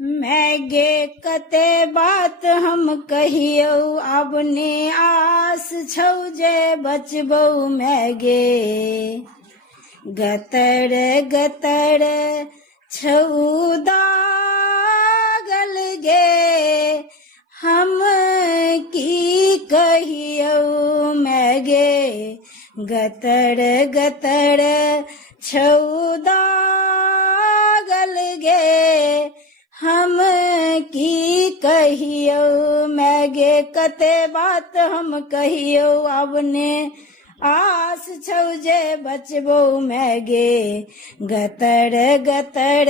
मैगे कते बात हम कहियो अपने आस छौ जे बचबौ मैगे। गतर गतर छौ दागल गे, हम की कहियो मैगे। गतर गतर छौ दागल गे, हम की कहियो मैगे। कते बात हम कहियो अपने आस छौ जे बचबौ मैगे। गतर गतर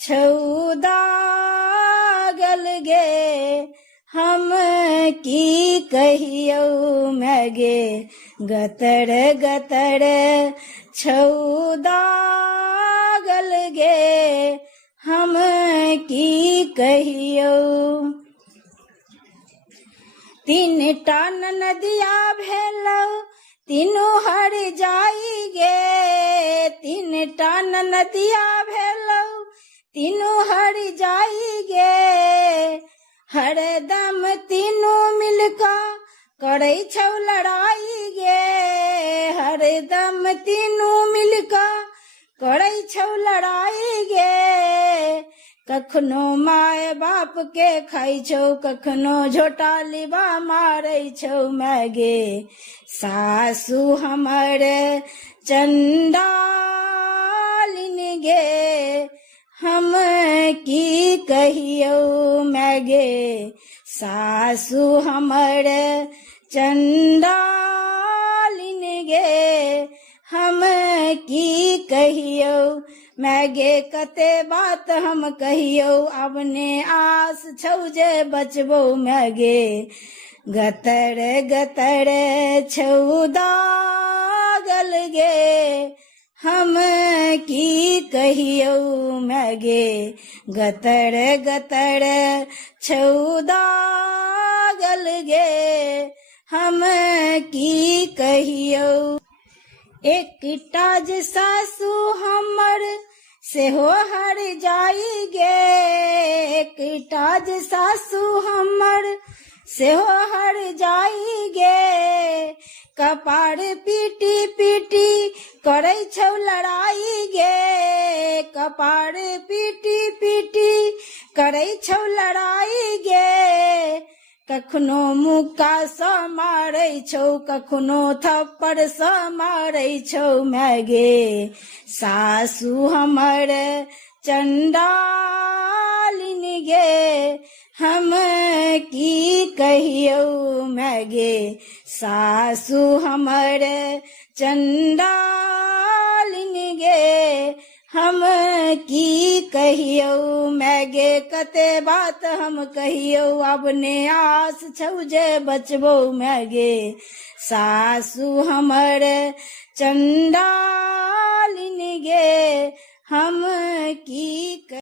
छौ दागल गे, हम की कहियो मैगे। गतर गतर छौ दागल गे, हम की कहियो। तीन टान नदिया भेलौ तीनू हर जाई गे। तीन टान नदिया भेलौ तीनू हर जाई गे। हरदम तीनू मिलका करै छौ लड़ाई गे। हरदम तीनू मिलका करै छौ लड़ाई गे। कखनो माय बाप के खाई छौ, कखनो झोटा लिबा मारै छौ मैगे। सासु हमर चंडालिन गे, हम की कहियो मैगे। सासु हमर चंडालिन गे, हम की कहियो मैगे। कते बात हम कहियो अपने आस छौ जे बचबौ मैगे। गतर गतर छौ दागल गे, हम की कहियो मैगे। गतर गतर छौ दागल गे, हम की कहियो। एकटा जे सासु हमर सेहो हर जाई गे। एकटा जे सासु हमर सेहो हर जाई गे। कपार पीटी पीटी करै छौ लड़ाई गे। कपार पीटी पीटी करै छौ लड़ाई गे। कखनो मुक्का सँ मारै छौ, कखनो थप्पड़ सँ मारै छौ मैगे। सासु हमर चंडालिन गे, हम की कहियो मैगे। सासु हमर चंडालिन गे, हम की कहियो मैगे। कते बात हम कहियो अपने आस छौ जे बचबौ मैगे। सासु हमर चंडालिन गे, हम की